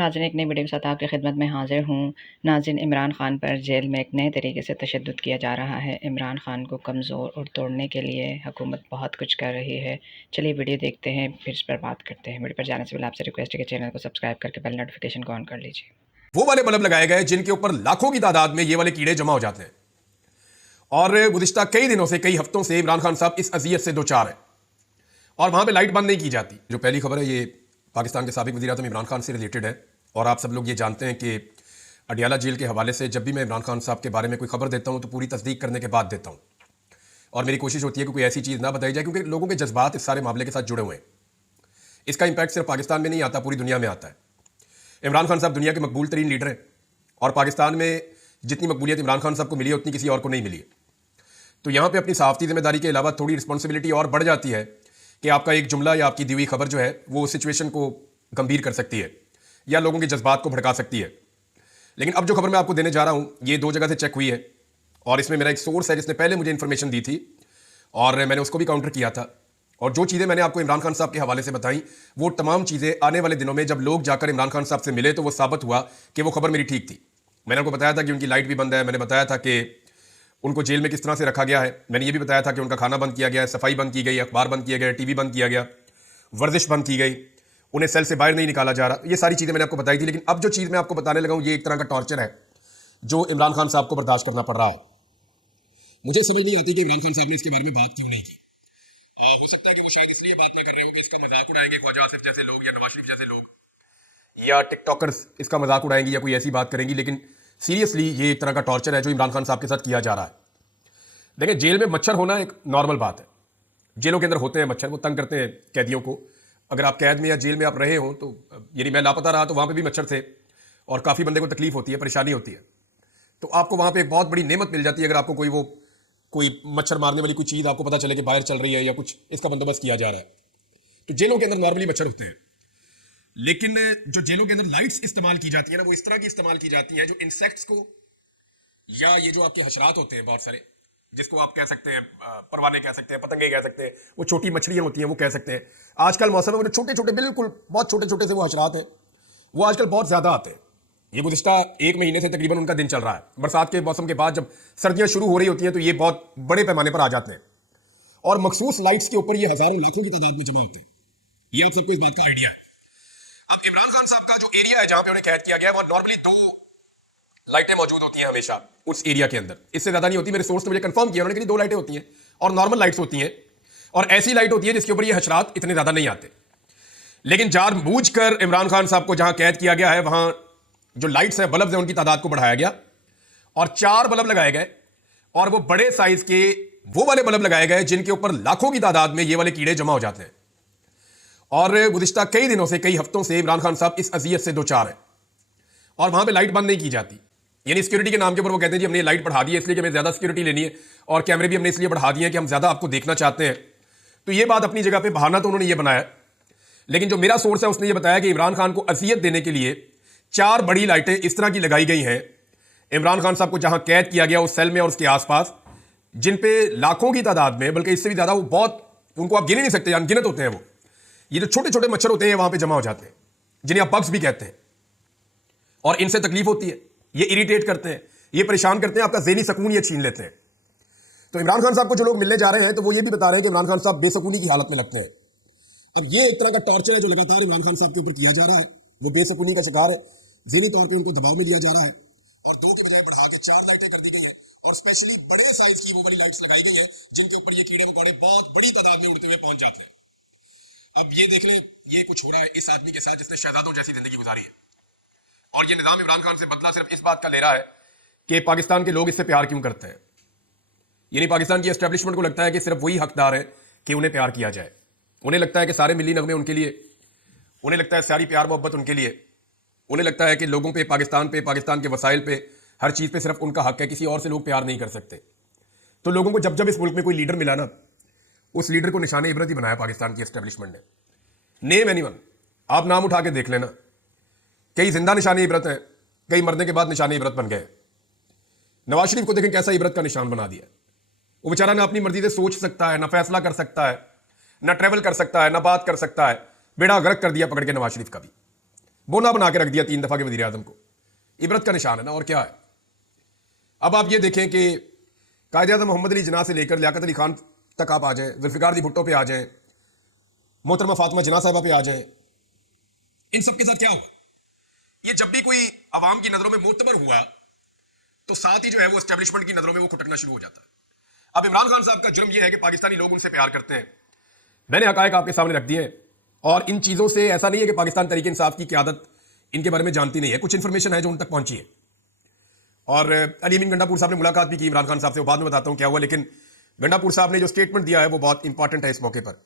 नाज़रीन, एक नई वीडियो के साथ आपकी खिदमत में हाज़िर हूँ। नाज़रीन, इमरान ख़ान पर जेल में एक नए तरीके से तशद्दुद किया जा रहा है। इमरान ख़ान को कमज़ोर और तोड़ने के लिए हुकूमत बहुत कुछ कर रही है। चलिए वीडियो देखते हैं, फिर इस पर बात करते हैं। वीडियो पर जाने से पहले आपसे रिक्वेस्ट है कि चैनल को सब्सक्राइब करके बेल नोटिफिकेशन को ऑन कर लीजिए। वो वाले बल्ब लगाए गए जिनके ऊपर लाखों की तादाद में ये वाले कीड़े जमा हो जाते हैं और गुज़िश्ता कई दिनों से, कई हफ्तों से इमरान खान साहब इस अजियत से दो चार है और वहां पे लाइट बंद नहीं की जाती। जो पहली खबर है ये पाकिस्तान के साबिक वज़ीर आज़म इमरान खान से रिलेटेड है और आप सब लोग ये जानते हैं कि अडियाला जेल के हवाले से जब भी मैं इमरान खान साहब के बारे में कोई खबर देता हूं तो पूरी तस्दीक करने के बाद देता हूं और मेरी कोशिश होती है कि कोई ऐसी चीज़ ना बताई जाए क्योंकि लोगों के जज्बात इस सारे मामले के साथ जुड़े हुए हैं। इसका इंपैक्ट सिर्फ पाकिस्तान में नहीं आता, पूरी दुनिया में आता है। इमरान खान साहब दुनिया के मकबूल तरीन लीडर हैं और पाकिस्तान में जितनी मकबूलियत इमरान खान साहब को मिली है उतनी किसी और को नहीं मिली है। तो यहाँ पे अपनी सहाफ़ती जिम्मेदारी के अलावा थोड़ी रिस्पॉन्सिबिलिटी और बढ़ जाती है कि आपका एक जुमला या आपकी दी हुई खबर जो है वो सिचुएशन को गंभीर कर सकती है या लोगों के जज्बात को भड़का सकती है। लेकिन अब जो खबर मैं आपको देने जा रहा हूँ ये दो जगह से चेक हुई है और इसमें मेरा एक सोर्स है जिसने पहले मुझे इन्फॉर्मेशन दी थी और मैंने उसको भी काउंटर किया था। और जो चीज़ें मैंने आपको इमरान खान साहब के हवाले से बताई वो तमाम चीज़ें आने वाले दिनों में जब लोग जाकर इमरान खान साहब से मिले तो वो साबित हुआ कि वो खबर मेरी ठीक थी। मैंने आपको बताया था कि उनकी लाइट भी बंद है, मैंने बताया था कि उनको जेल में किस तरह से रखा गया है, मैंने ये भी बताया था कि उनका खाना बंद किया गया है, सफाई बंद की गई, अखबार बंद किया गया, टीवी बंद किया गया, वर्जिश बंद की गई, उन्हें सेल से बाहर नहीं निकाला जा रहा। ये सारी चीज़ें मैंने आपको बताई थी। लेकिन अब जो चीज़ मैं आपको बताने लगा हूँ ये एक तरह का टॉर्चर है जो इमरान खान साहब को बर्दाश्त करना पड़ रहा है। मुझे समझ नहीं आती कि इमरान खान साहब ने इसके बारे में बात क्यों नहीं की। हो सकता है कि वो शायद इसलिए बात ना कर रहे हो कि इसका मजाक उड़ाएंगे ख्वाजा आसिफ जैसे लोग या नवाज शरीफ जैसे लोग या टिकटॉकर्स इसका मजाक उड़ाएंगे या कोई ऐसी बात करेंगी। लेकिन सीरियसली ये एक तरह का टॉर्चर है जो इमरान खान साहब के साथ किया जा रहा है। देखिए, जेल में मच्छर होना एक नॉर्मल बात है। जेलों के अंदर होते हैं मच्छर, वो तंग करते हैं कैदियों को। अगर आप कैद में या जेल में आप रहे हो तो यानी मैं लापता रहा तो वहाँ पे भी मच्छर थे और काफ़ी बंदे को तकलीफ होती है, परेशानी होती है। तो आपको वहाँ पे एक बहुत बड़ी नेमत मिल जाती है अगर आपको कोई मच्छर मारने वाली कोई चीज़ आपको पता चले कि बाहर चल रही है या कुछ इसका बंदोबस्त किया जा रहा है। तो जेलों के अंदर नॉर्मली मच्छर होते हैं। लेकिन जो जेलों के अंदर लाइट्स इस्तेमाल की जाती है ना वो इस तरह की इस्तेमाल की जाती हैं जो इंसेक्ट्स को या ये जो आपके हशरात होते हैं बहुत सारे, जिसको आप कह सकते हैं परवाने कह सकते हैं, पतंगे कह सकते हैं, वो छोटी मछलियां होती हैं वो कह सकते हैं। आजकल मौसम में वो छोटे छोटे बिल्कुल बहुत छोटे छोटे से वो हशरात हैं वो आजकल बहुत ज़्यादा आते हैं। ये गुज़िश्ता एक महीने से तकरीबन उनका दिन चल रहा है। बरसात के मौसम के बाद जब सर्दियां शुरू हो रही होती हैं तो ये बहुत बड़े पैमाने पर आ जाते हैं और मखसूस लाइट्स के ऊपर ये हज़ारों लाखों की तादाद में जमा होते हैं। ये आप सबको इस बात का आइडिया है। अब इमरान खान साहब का जो एरिया है जहां पे उन्हें कैद किया गया है वहां नॉर्मली दो लाइटें मौजूद होती हैं हमेशा उस एरिया के अंदर, इससे ज्यादा नहीं होती। मेरे सोर्स ने मुझे कंफर्म किया, उन्होंने कहा दो लाइटें होती हैं और नॉर्मल लाइट्स होती हैं और ऐसी लाइट होती है जिसके ऊपर ये हशरात इतने ज्यादा नहीं आते। लेकिन जानबूझकर इमरान खान साहब को जहां कैद किया गया है वहां जो लाइट्स हैं, बल्ब हैं, उनकी तादाद को बढ़ाया गया और 4 बल्ब लगाए गए और वो बड़े साइज के वो वाले बल्ब लगाए गए जिनके ऊपर लाखों की तादाद में ये वाले कीड़े जमा हो जाते हैं। और गुज़िश्ता कई दिनों से, कई हफ्तों से इमरान खान साहब इस अजियत से दो चार है और वहां पे लाइट बंद नहीं की जाती। यानी सिक्योरिटी के नाम के ऊपर वो कहते हैं जी हमने लाइट बढ़ा दी है इसलिए कि हमें ज्यादा सिक्योरिटी लेनी है और कैमरे भी हमने इसलिए बढ़ा दिए हैं कि हम ज्यादा आपको देखना चाहते हैं। तो ये बात अपनी जगह पे बहाना तो उन्होंने ये बनाया, लेकिन जो मेरा सोर्स है उसने ये बताया कि इमरान खान को अजियत देने के लिए 4 बड़ी लाइटें इस तरह की लगाई गई हैं इमरान खान साहब को जहां कैद किया गया उस सेल में और उसके आसपास, जिन पे लाखों की तादाद में, बल्कि इससे भी ज्यादा, वो बहुत, उनको आप गिन ही नहीं सकते, अनगिनत होते हैं वो। ये जो छोटे छोटे मच्छर होते हैं वहां पे जमा हो जाते हैं जिन्हें आप बग्स भी कहते हैं और इनसे तकलीफ होती है, ये इरिटेट करते हैं, ये परेशान करते हैं, आपका ज़हनी सुकून ये छीन लेते हैं। तो इमरान खान साहब को जो लोग मिलने जा रहे हैं तो वो ये भी बता रहे हैं कि इमरान खान साहब बेसुकूनी की हालत में लगते हैं। अब ये एक तरह का टॉर्चर है जो लगातार इमरान खान साहब के ऊपर किया जा रहा है। वो बेसुकूनी का शिकार है, ज़हनी तौर पर उनको दबाव में लिया जा रहा है और 2 के बजाय बढ़ा के 4 लाइटें कर दी गई है और स्पेशली बड़े साइज की वो वाली लाइट्स लगाई गई है जिनके ऊपर ये कीड़े मकोड़े बहुत बड़ी तादाद में उड़ते हुए पहुंच जाते हैं। अब ये देख लें, ये कुछ हो रहा है इस आदमी के साथ जिसने शहजादों जैसी जिंदगी गुजारी है और ये निजाम इमरान खान से बदला सिर्फ इस बात का ले रहा है कि पाकिस्तान के लोग इससे प्यार क्यों करते हैं। यानी पाकिस्तान की एस्टेब्लिशमेंट को लगता है कि सिर्फ वही हकदार है कि उन्हें प्यार किया जाए। उन्हें लगता है कि सारे मिली नगमे उनके लिए, उन्हें लगता है सारी प्यार मोहब्बत उनके लिए, उन्हें लगता है कि लोगों पे, पाकिस्तान के वसाइल पे, हर चीज़ पे सिर्फ उनका हक है, किसी और से लोग प्यार नहीं कर सकते। तो लोगों को जब जब इस मुल्क में कोई लीडर मिला ना, उस लीडर को निशाने इबरत ही बनाया पाकिस्तान की एस्टेब्लिशमेंट ने। नेम एनीवन, आप नाम उठा के देख लेना, कई जिंदा निशाने इबरत हैं, कई मरने के बाद निशाने इबरत बन गए। नवाज शरीफ को देखें कैसा इबरत का निशान बना दिया। वो बेचारा ना अपनी मर्जी से सोच सकता है, ना फैसला कर सकता है, ना ट्रेवल कर सकता है, ना बात कर सकता है। बेड़ा गर्क कर दिया पकड़ के नवाज शरीफ का भी। बोना बना के रख दिया 3 दफा के वजीर आजम को। इबरत का निशान है ना, और क्या है। अब आप ये देखें कि कायदे आज़म मोहम्मद अली जिन्ना से लेकर लियाकत अली खान तक आप आ जाएं, जुल्फ़िकार जी भुट्टो पे आ जाएं, मोहतरमा फातिमा जिन्ना साहिबा पे आ जाएं, इन सब के साथ क्या हुआ? ये जब भी कोई अवाम की नजरों में मोतबर हुआ तो साथ ही जो है वो एस्टेब्लिशमेंट की नजरों में वो खुटकना शुरू हो जाता है। अब इमरान खान साहब का जुर्म यह है कि पाकिस्तानी लोग उनसे प्यार करते हैं। मैंने हकायक आपके सामने रख दिए हैं, और इन चीजों से ऐसा नहीं है कि पाकिस्तान तहरीक इंसाफ की क़यादत इनके बारे में जानती नहीं है। कुछ इंफॉर्मेशन है जो उन तक पहुंची है, और अली अमीन गंडापुर साहब ने मुलाकात भी की इमरान खान साहब से, वो बाद में बताता हूं क्या हुआ। लेकिन गंडापुर साहब ने जो स्टेटमेंट दिया है वो बहुत इंपॉर्टेंट है इस मौके पर।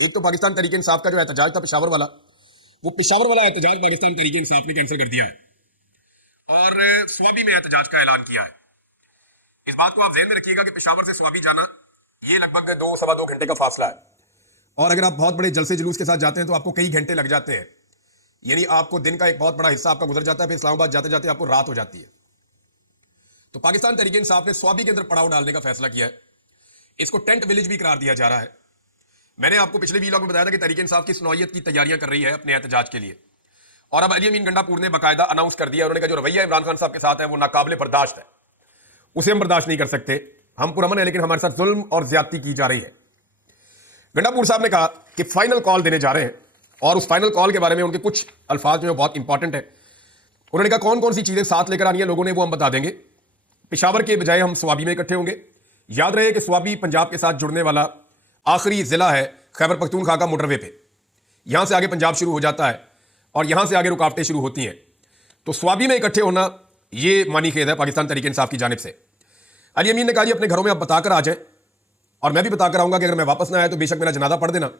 एक तो पाकिस्तान तहरीक इंसाफ का जो एहतजाज था पेशावर वाला, वो पेशावर वाला एहतजाज पाकिस्तान तहरीक इंसाफ ने कैंसिल कर दिया है, और स्वाबी में एहतजाज का ऐलान किया है। इस बात को आप ध्यान में रखिएगा कि पेशावर से स्वाबी जाना ये लगभग 2-2.25 घंटे का फासला है, और अगर आप बहुत बड़े जलसे जुलूस के साथ जाते हैं तो आपको कई घंटे लग जाते हैं। यानी आपको दिन का एक बहुत बड़ा हिस्सा आपका गुजर जाता है, फिर इस्लामाबाद जाते जाते आपको रात हो जाती है। तो पाकिस्तान तहरीक इंसाफ ने स्वाबी के अंदर पड़ाव डालने का फैसला किया है। इसको टेंट विलेज भी करार दिया जा रहा है। मैंने आपको पिछले वीलॉग में बताया था कि तहरीक इंसाफ किस नौयत की तैयारियां कर रही है अपने एहतजाज के लिए, और अब अली अमीन गंडापुर ने बाकायदा अनाउंस कर दिया। उन्होंने कहा जो रवैया इमरान खान साहब के साथ है वो नाकाबिले बर्दाश्त है, उसे हम बर्दाश्त नहीं कर सकते। हम पुरअमन है लेकिन हमारे साथ जुल्म और ज्यादती की जा रही है। गंडापुर साहब ने कहा कि फाइनल कॉल देने जा रहे हैं, और उस फाइनल कॉल के बारे में उनके कुछ अल्फाज जो बहुत इंपॉर्टेंट है। उन्होंने कहा कौन कौन सी चीजें साथ लेकर आनी है लोगों ने, वो हम बता देंगे। पेशावर के बजाय हम स्वाबी में इकट्ठे होंगे। याद रहे कि स्वाबी पंजाब के साथ जुड़ने वाला आखिरी जिला है खैबर पख्तूनख्वा का मोटरवे पे। यहां से आगे पंजाब शुरू हो जाता है और यहां से आगे रुकावटें शुरू होती हैं। तो स्वाबी में इकट्ठे होना ये मानी खेद है पाकिस्तान तहरीक इंसाफ की जानिब से। अली अमीन ने कहा जी अपने घरों में आप बताकर आ जाएं, और मैं भी बताकर आऊंगा कि अगर मैं वापस ना आया तो बेशक मेरा जनाजा पढ़ देना।